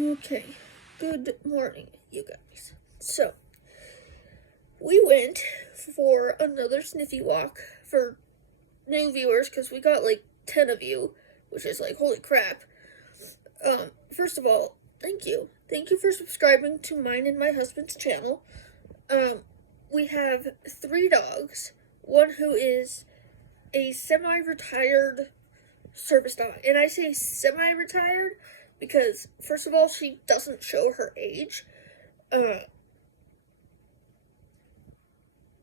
Okay, good morning, you guys. So, we went for another sniffy walk for new viewers because we got like 10 of you, which is like, holy crap. First of all, thank you. Thank you for subscribing to mine and my husband's channel. We have 3 dogs, one who is a semi-retired service dog. And I say semi-retired because, first of all, she doesn't show her age.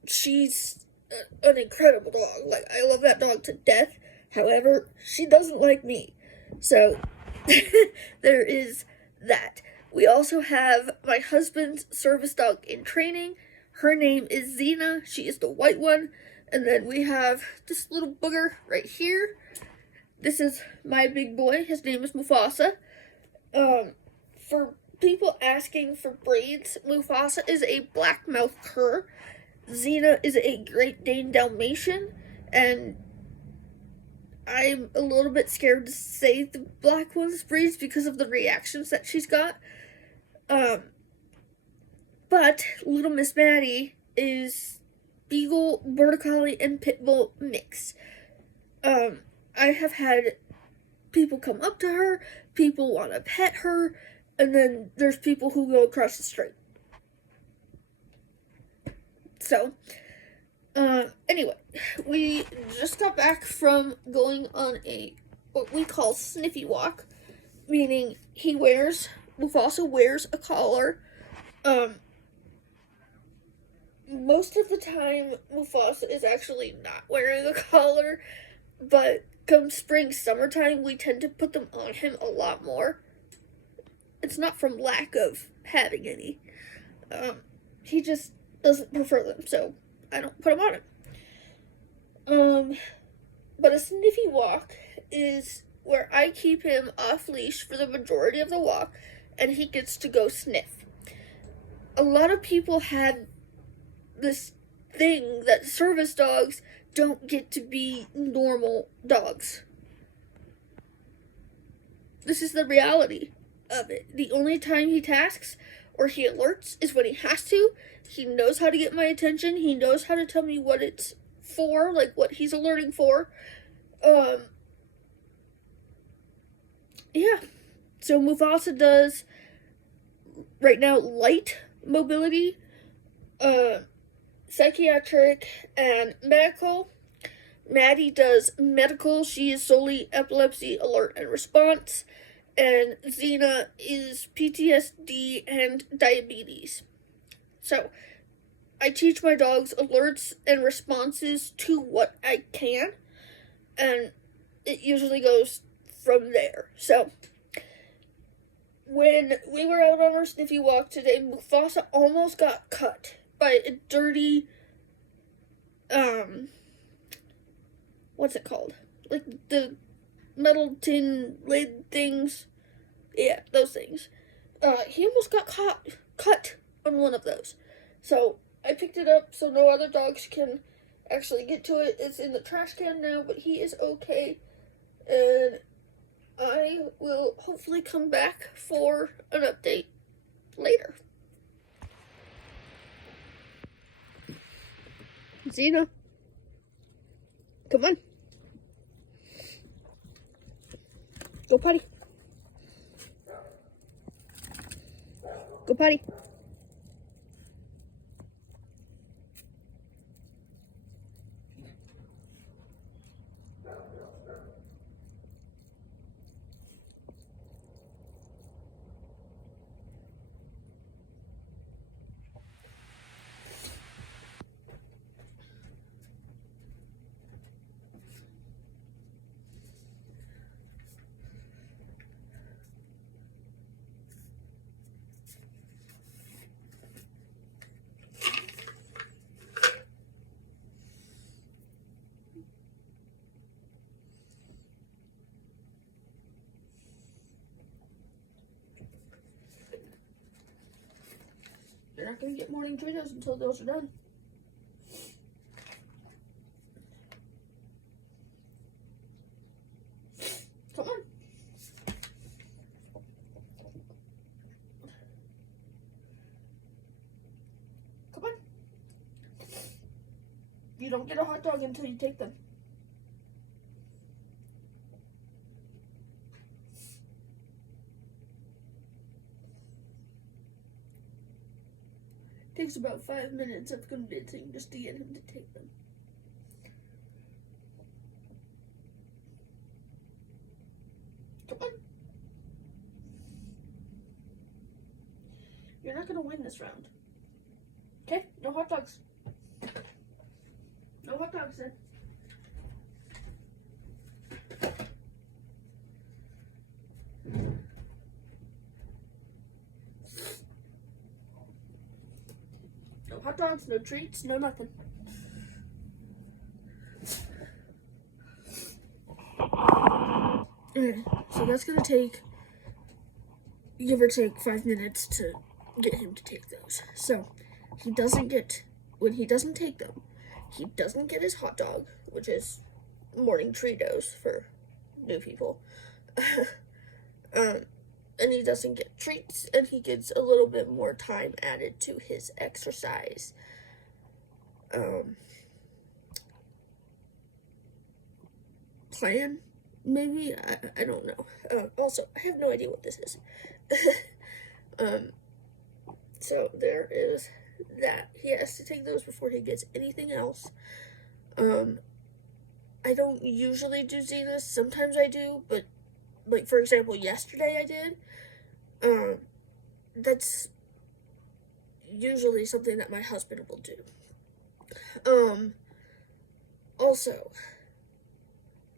She's an incredible dog. Like, I love that dog to death. However, she doesn't like me. So, there is that. We also have my husband's service dog in training. Her name is Xena. She is the white one. And then we have this little booger right here. This is my big boy. His name is Mufasa. For people asking for breeds, Mufasa is a black mouth cur. Xena is a Great Dane Dalmatian, and I'm a little bit scared to say the black one's breeds because of the reactions that she's got. But Little Miss Maddie is Beagle, Border Collie, and Pitbull mix. I have had people come up to her, people want to pet her, and then there's people who go across the street. So, anyway, we just got back from going on a, what we call sniffy walk, meaning Mufasa wears a collar. Most of the time, Mufasa is actually not wearing a collar, but come spring, summertime, we tend to put them on him a lot more. It's not from lack of having any. He just doesn't prefer them, so I don't put them on him. But a sniffy walk is where I keep him off leash for the majority of the walk, and he gets to go sniff. A lot of people have this thing that service dogs don't get to be normal dogs. This is the reality of it. The only time he tasks or he alerts is when he has to. He knows how to get my attention. He knows how to tell me what it's for, like what he's alerting for. Yeah. So Mufasa does right now light mobility, psychiatric, and medical. Maddie does medical. She is solely epilepsy, alert, and response. And Xena is PTSD and diabetes. So, I teach my dogs alerts and responses to what I can. And it usually goes from there. So, when we were out on our sniffy walk today, Mufasa almost got cut by a dirty, what's it called? Like the metal tin lid things. Yeah, those things. He almost got cut on one of those. So I picked it up so no other dogs can actually get to it. It's in the trash can now, but he is okay. And I will hopefully come back for an update later. Xena, come on. Go potty. Go potty. You're not going to get morning Cheetos until those are done. Come on. You don't get a hot dog until you take them. It takes about 5 minutes of convincing just to get him to take them. Come on. You're not going to win this round. Okay? No hot dogs. No hot dogs then. No hot dogs, no treats, no nothing. Okay, so that's gonna take, give or take, 5 minutes to get him to take those. So, he doesn't get, when he doesn't take them, he doesn't get his hot dog, which is morning Cheetos for new people. And he doesn't get treats, and he gets a little bit more time added to his exercise. Plan, maybe? I don't know. Also, I have no idea what this is. So there is that. He has to take those before he gets anything else. I don't usually do Zenas. Sometimes I do, but, like, for example, yesterday I did. That's usually something that my husband will do. Also,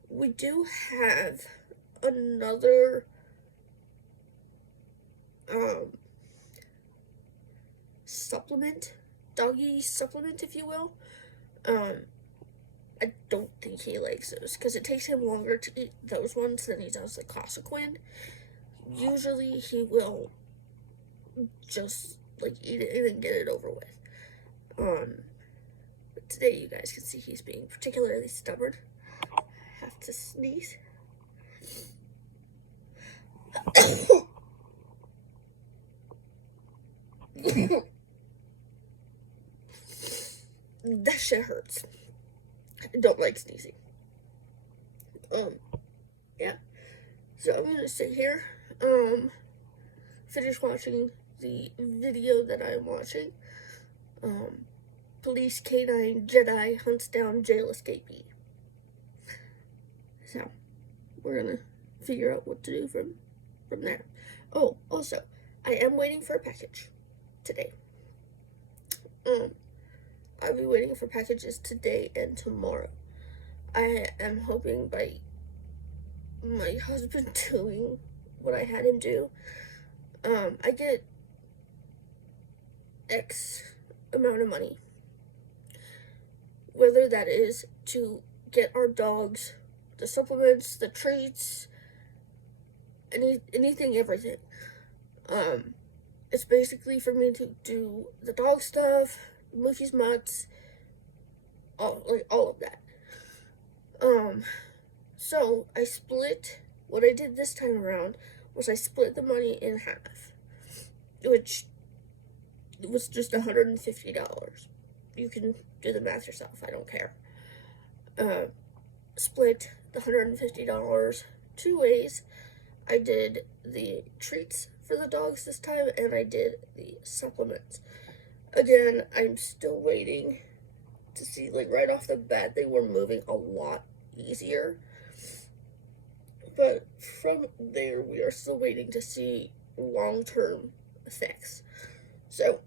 we do have another, supplement, doggy supplement, if you will. I don't think he likes those, because it takes him longer to eat those ones than he does the Consequin. Usually he will just, like, eat it and get it over with. But today you guys can see he's being particularly stubborn. I have to sneeze. That shit hurts. I don't like sneezing. Yeah. So I'm gonna sit here, finish watching the video that I'm watching. Police Canine Jedi hunts down jail escapee. So, we're gonna figure out what to do from there. Oh, also, I am waiting for a package today. I'll be waiting for packages today and tomorrow. I am hoping by my husband doing what I had him do, I get X amount of money. Whether that is to get our dogs the supplements, the treats, anything, everything. It's basically for me to do the dog stuff, Mookie's mutts, all of that. So I split, what I did this time around was I split the money in half, which was just $150. You can do the math yourself, I don't care. Split the $150 two ways. I did the treats for the dogs this time, and I did the supplements. Again, I'm still waiting to see, like, right off the bat, they were moving a lot easier. But from there, we are still waiting to see long-term effects. So,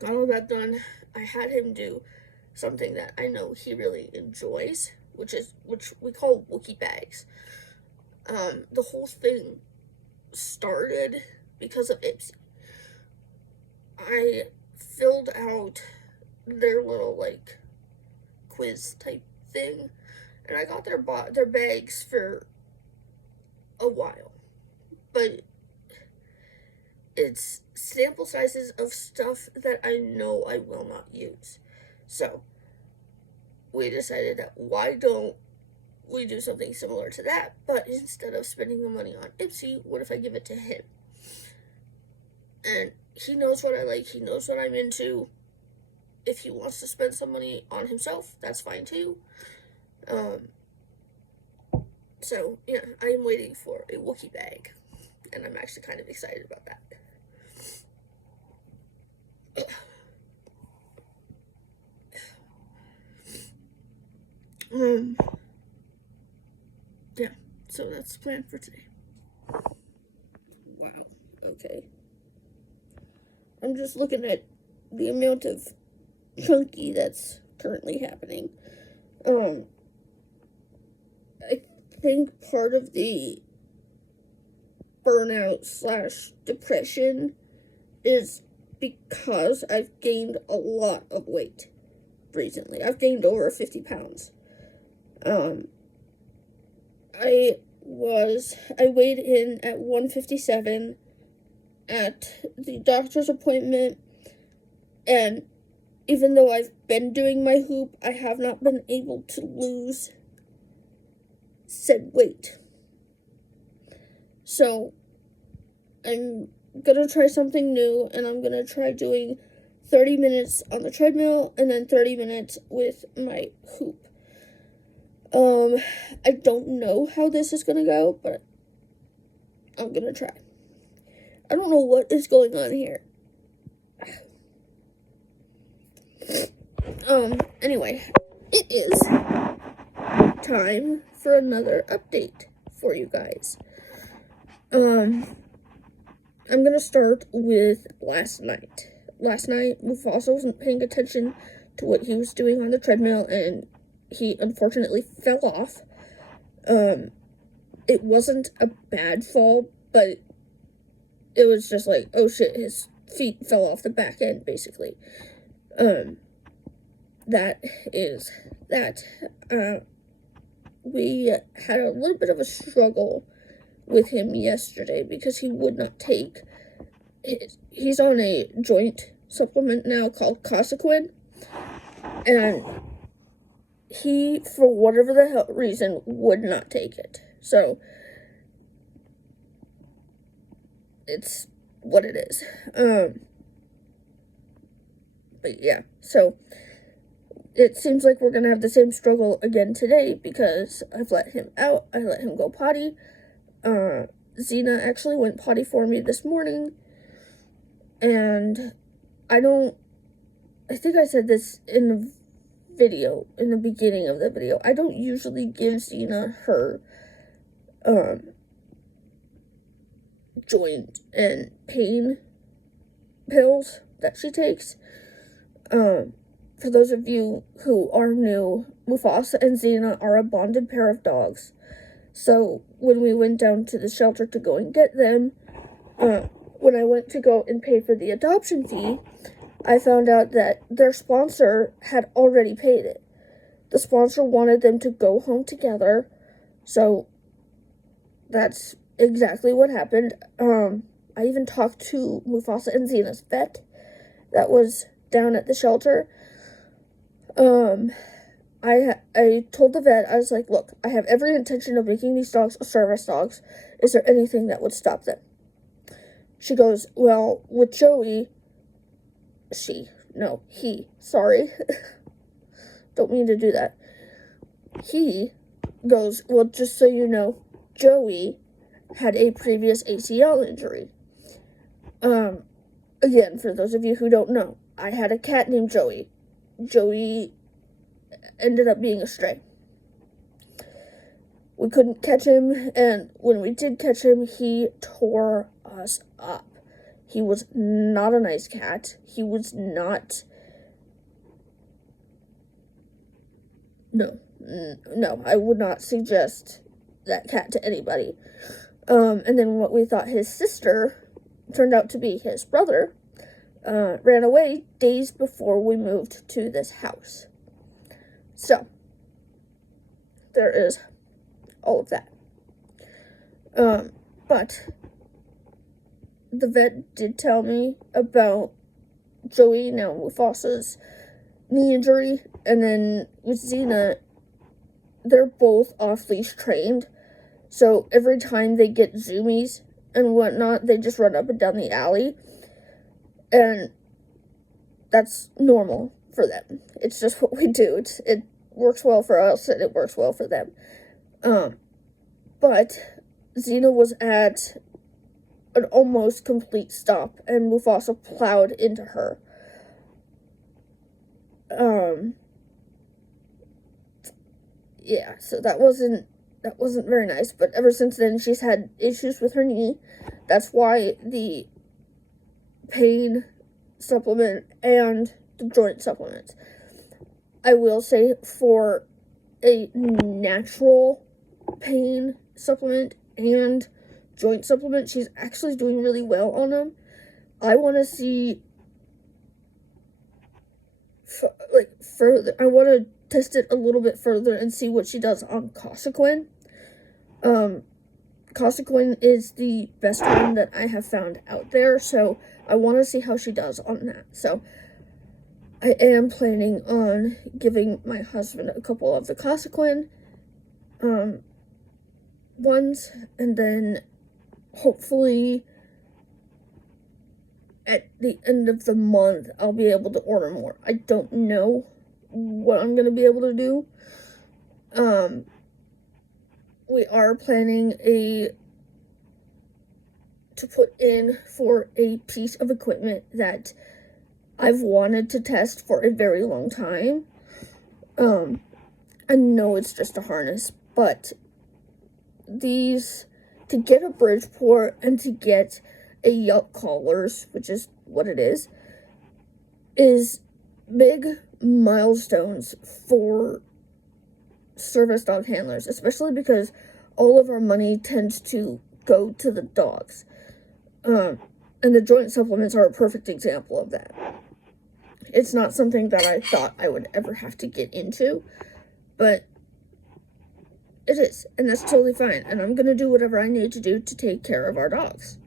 got all that done. I had him do something that I know he really enjoys, which we call Wookiee bags. The whole thing started because of Ipsy. I filled out their little, like, quiz type thing, and I got their bags for a while, but it's sample sizes of stuff that I know I will not use. So we decided that why don't we do something similar to that, but instead of spending the money on Ipsy, what if I give it to him? And he knows what I like, he knows what I'm into. if he wants to spend some money on himself, that's fine too. So, yeah, I'm waiting for a Wookiee bag, and I'm actually kind of excited about that. Yeah, so that's the plan for today. Wow, okay. I'm just looking at the amount of chunky that's currently happening. I think part of the burnout / depression is because I've gained a lot of weight recently. I've gained over 50 pounds. I weighed in at 157 at the doctor's appointment, and even though I've been doing my hoop, I have not been able to lose said weight. So I'm gonna try something new, and I'm gonna try doing 30 minutes on the treadmill and then 30 minutes with my hoop. I don't know how this is gonna go, but I'm gonna try. I don't know what is going on here. Anyway, it is time for another update for you guys. I'm gonna start with last night. Last night, Mufasa wasn't paying attention to what he was doing on the treadmill, and he unfortunately fell off. It wasn't a bad fall, but it was just like, oh shit, his feet fell off the back end, basically. That is that. We had a little bit of a struggle with him yesterday because he would not take he's on a joint supplement now called Consequin, and he, for whatever the hell reason, would not take it. So it's what it is. But yeah, so it seems like we're gonna have the same struggle again today because I've let him out. I let him go potty. Xena actually went potty for me this morning, and I think I said this in the video, in the beginning of the video, I don't usually give Xena her, joint and pain pills that she takes. For those of you who are new, Mufasa and Xena are a bonded pair of dogs. So when we went down to the shelter to go and get them, when I went to go and pay for the adoption fee, I found out that their sponsor had already paid it. The sponsor wanted them to go home together, so that's exactly what happened. I even talked to Mufasa and Xena's vet that was down at the shelter. I told the vet, I was like, look, I have every intention of making these dogs service dogs. Is there anything that would stop them? She goes, well, with Joey, he, sorry. Don't mean to do that. He goes, well, just so you know, Joey had a previous ACL injury. Again, for those of you who don't know, I had a cat named Joey. Joey ended up being a stray. We couldn't catch him, and when we did catch him, he tore us up. He was not a nice cat. He was not... No, I would not suggest that cat to anybody. And then what we thought his sister turned out to be his brother, ran away days before we moved to this house. So, there is all of that. But the vet did tell me about Joey, now Mufasa's knee injury, and then with Xena, they're both off-leash trained, so every time they get zoomies and whatnot, they just run up and down the alley, and that's normal for them. It's just what we do. It works well for us, and it works well for them. But Xena was at an almost complete stop, and Mufasa plowed into her. Yeah, so that wasn't very nice, but ever since then she's had issues with her knee. That's why the pain supplement and the joint supplements. I will say, for a natural pain supplement and joint supplement, she's actually doing really well on them. I want to see further. I want to test it a little bit further and see what she does on Consequin. Consequin is the best one that I have found out there, so I want to see how she does on that. So I am planning on giving my husband a couple of the Consequin ones, and then hopefully at the end of the month I'll be able to order more. I don't know what I'm going to be able to do. We are planning to put in for a piece of equipment that I've wanted to test for a very long time. I know it's just a harness, but to get a Bridgeport and to get a Yup Collars, which is what it is big milestones for service dog handlers, especially because all of our money tends to go to the dogs. And the joint supplements are a perfect example of that. It's not something that I thought I would ever have to get into, but it is, and that's totally fine, and I'm gonna do whatever I need to do to take care of our dogs.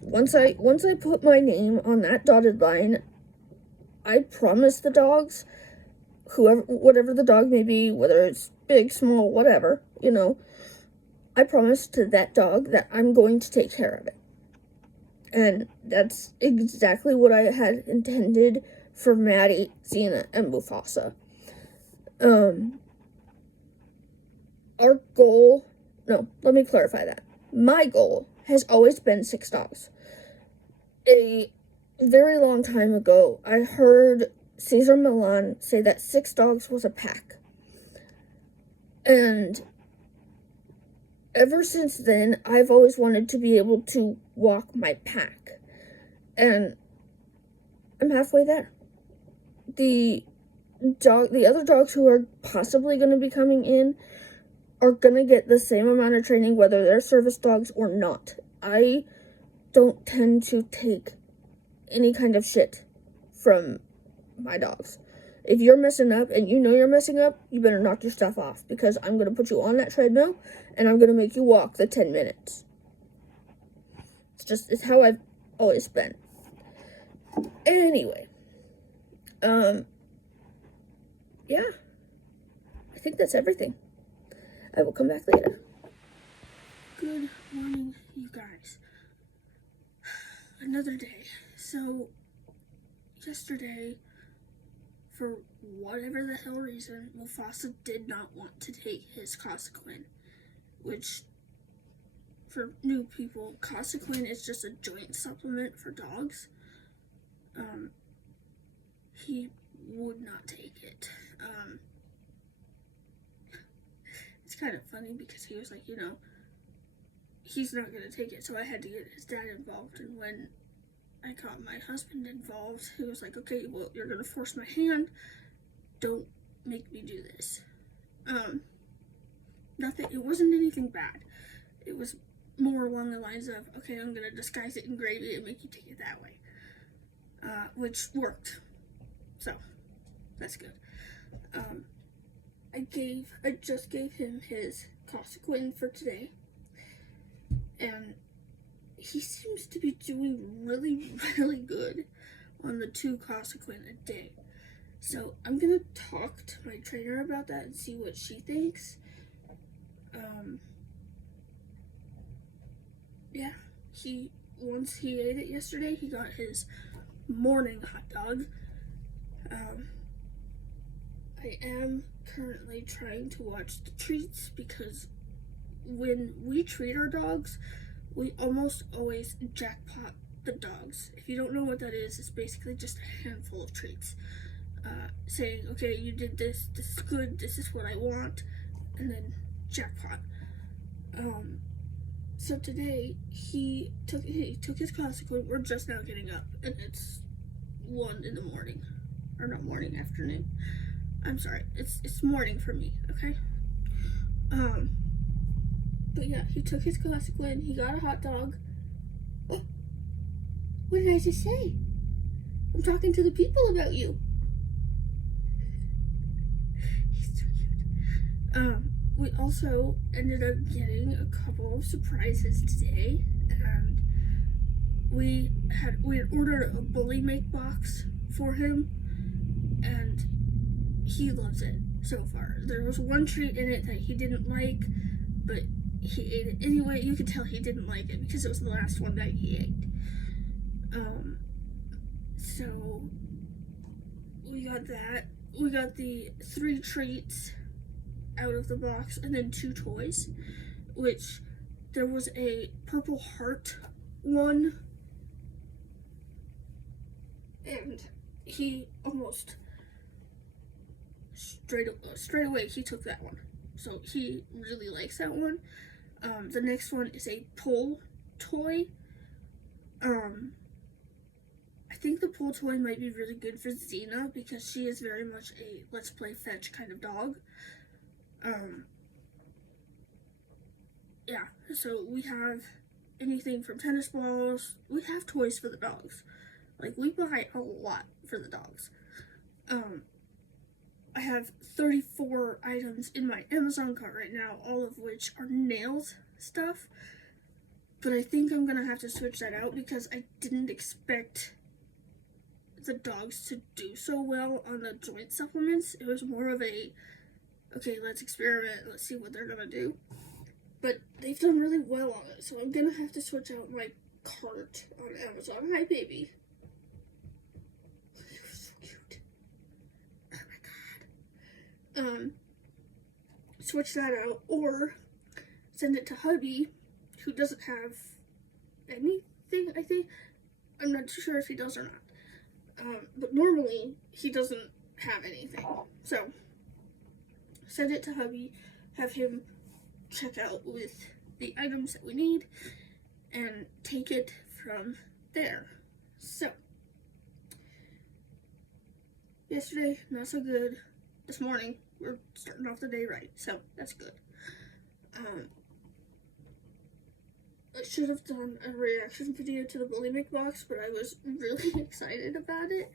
Once I put my name on that dotted line, I promise the dogs, whatever the dog may be, whether it's big, small, whatever, I promise to that dog that I'm going to take care of it. And that's exactly what I had intended for Maddie, Xena, and Mufasa. Our goal, no, let me clarify that. My goal has always been 6 dogs. A very long time ago, I heard Cesar Millan say that 6 dogs was a pack. And ever since then, I've always wanted to be able to walk my pack. And I'm halfway there. The other dogs who are possibly going to be coming in are going to get the same amount of training, whether they're service dogs or not. I don't tend to take any kind of shit from my dogs. If you're messing up and you know you're messing up, you better knock your stuff off, because I'm going to put you on that treadmill and I'm going to make you walk the 10 minutes. It's how I've always been. Anyway, yeah, I think that's everything. I will come back later. Good morning, you guys. Another day. So, yesterday, for whatever the hell reason, Mufasa did not want to take his Consequin, which, for new people, Consequin is just a joint supplement for dogs. He would not take it. It's kind of funny because he was like, he's not going to take it, so I had to get his dad involved. And when I got my husband involved, he was like, okay, well, you're going to force my hand. Don't make me do this. It wasn't anything bad. It was more along the lines of, okay, I'm going to disguise it in gravy and make you take it that way. Which worked. So, that's good. I just gave him his Consequin for today, and he seems to be doing really, really good on the 2 Consequin a day. So I'm gonna talk to my trainer about that and see what she thinks. Yeah, once he ate it yesterday, he got his morning hot dog, Um, I am currently trying to watch the treats because when we treat our dogs, we almost always jackpot the dogs. If you don't know what that is, it's basically just a handful of treats. Saying, okay, you did this, this is good, this is what I want, and then jackpot. So today he took his consequence. We're just now getting up, and it's 1 in the morning, or not morning, afternoon. I'm sorry, it's morning for me. Okay. But yeah, he took his consequence. He got a hot dog. Oh, what did I just say? I'm talking to the people about you. He's so cute. We also ended up getting a couple of surprises today, and we had ordered a bully make box for him, and he loves it so far. There was one treat in it that he didn't like, but he ate it anyway. You could tell he didn't like it because it was the last one that he ate. So we got that. We got the 3 treats out of the box, and then 2 toys, which there was a purple heart one, and he almost straight away he took that one, so he really likes that one. The next one is a pull toy. I think the pull toy might be really good for Xena because she is very much a let's play fetch kind of dog. Yeah, so we have anything from tennis balls. We have toys for the dogs. Like, we buy a lot for the dogs. I have 34 items in my Amazon cart right now, all of which are nails stuff. But I think I'm gonna have to switch that out because I didn't expect the dogs to do so well on the joint supplements. It was more of a, okay, let's experiment, let's see what they're gonna do. But they've done really well on it, so I'm gonna have to switch out my cart on Amazon. Hi, baby. You're so cute. Oh my god. Switch that out, or send it to hubby, who doesn't have anything, I think. I'm not too sure if he does or not. But normally, he doesn't have anything. So, send it to hubby, have him check out with the items that we need, and take it from there. So, yesterday, not so good. This morning, we're starting off the day right, so that's good. I should have done a reaction video to the bully make box, but I was really excited about it,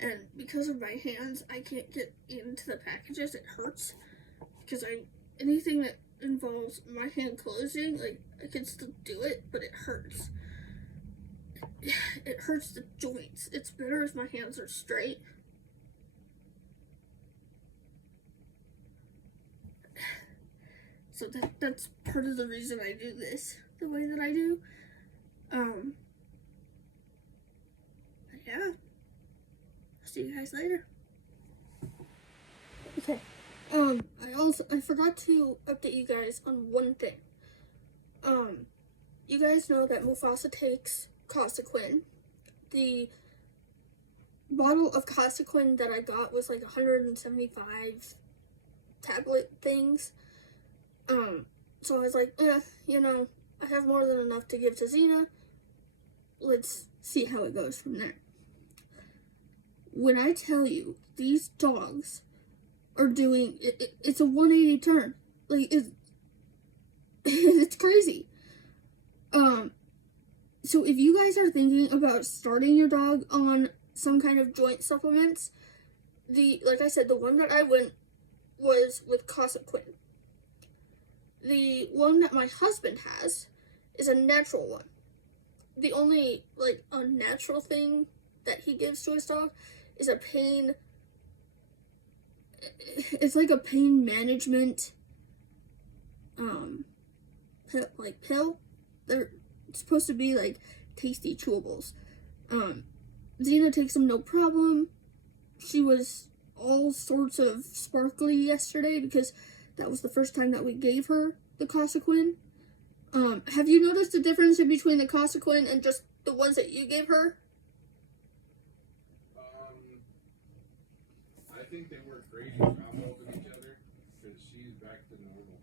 and because of my hands, I can't get into the packages. It hurts, because anything that involves my hand closing, like, I can still do it, but it hurts. It hurts the joints. It's better if my hands are straight. So that's part of the reason I do this the way that I do. Yeah. See you guys later. Okay. I forgot to update you guys on one thing. You guys know that Mufasa takes Consequin. The bottle of Consequin that I got was like 175 tablet things. So I was like, I have more than enough to give to Xena. Let's see how it goes from there. When I tell you, these dogs are doing, it's a 180 turn. Like, it's crazy. So if you guys are thinking about starting your dog on some kind of joint supplements, like I said, the one that I went was with Consequin. The one that my husband has is a natural one. The only, like, unnatural thing that he gives to his dog is a pain. It's like a pain management, pill. They're supposed to be, like, tasty chewables. Xena takes them no problem. she was all sorts of sparkly yesterday because that was the first time that we gave her the Consequin. Have you noticed the difference in between the Consequin and just the ones that you gave her? I think they work great in combo with each other because she's back to normal.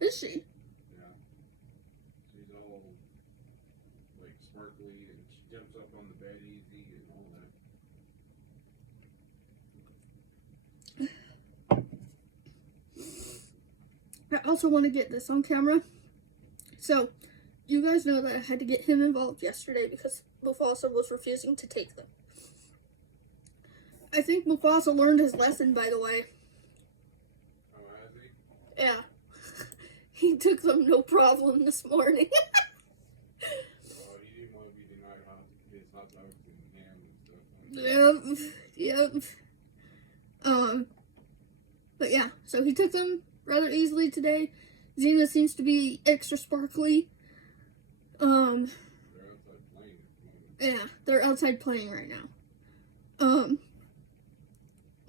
Is she? Yeah. She's all like sparkly and she jumps up on the bed easy and all I that. also want to get this on camera. So, you guys know that I had to get him involved yesterday because Mufasa was refusing to take them. I think Mufasa learned his lesson, by the way. Oh, has he? Yeah. He took them no problem this morning. Well, he didn't want to be denied his hot dogs and ham and stuff like that. Yep. But yeah, so he took them rather easily today. Xena seems to be extra sparkly. They're outside playing at the moment. Yeah, they're outside playing right now.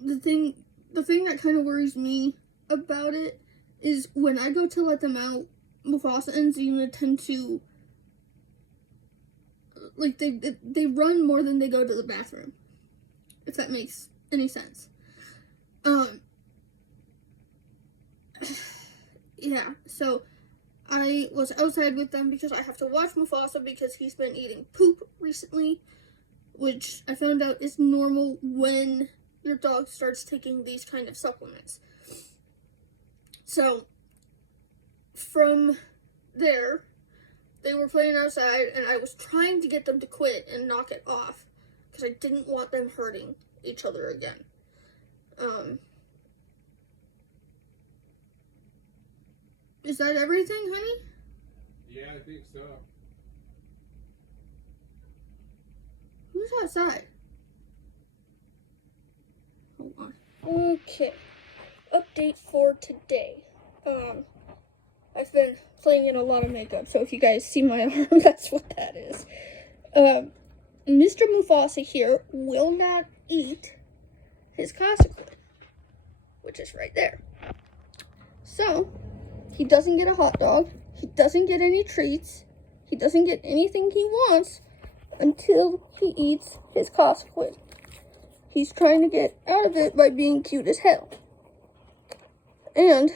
The thing that kind of worries me about it is when I go to let them out, Mufasa and Xena tend to, like, they run more than they go to the bathroom, if that makes any sense. Yeah, so I was outside with them because I have to watch Mufasa because he's been eating poop recently, which I found out is normal when your dog starts taking these kind of supplements. So, from there, they were playing outside, and I was trying to get them to quit and knock it off, because I didn't want them hurting each other again. Is that everything, honey? Yeah, I think so. Who's outside? Hold on. Okay. Update for today. I've been playing in a lot of makeup, so if you guys see my arm, that's what that is. Mr. Mufasa here will not eat his Consequin, which is right there. So, he doesn't get a hot dog, he doesn't get any treats, he doesn't get anything he wants until he eats his Consequin. He's trying to get out of it by being cute as hell. And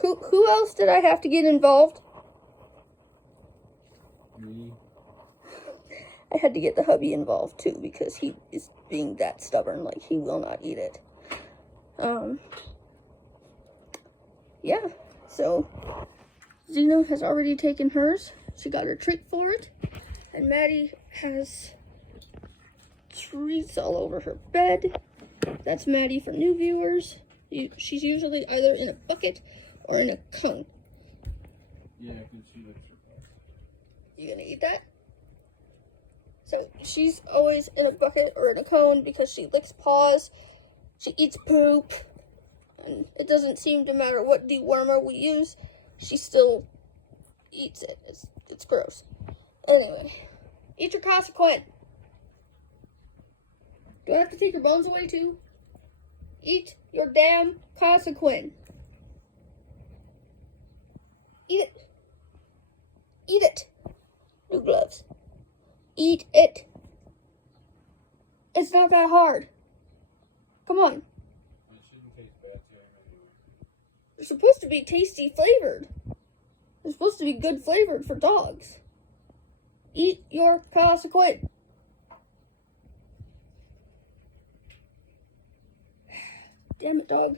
who else did I have to get involved? Me. I had to get the hubby involved too because he is being that stubborn, like he will not eat it. Yeah, so Xena has already taken hers. She got her treat for it. And Maddie has treats all over her bed. That's Maddie for new viewers. She's usually either in a bucket or in a cone. Yeah, I can see that. You gonna eat that? So she's always in a bucket or in a cone because she licks paws, she eats poop, and it doesn't seem to matter what dewormer we use, she still eats it. It's gross. Anyway, eat your Consequin. Do I have to take your bones away too? Eat your damn Consequin. Eat it. Eat it. New gloves. Eat it. It's not that hard. Come on. It shouldn't taste bad to you anyway. They're supposed to be tasty flavored. They're supposed to be good flavored for dogs. Eat your Consequin. Damn it, dog.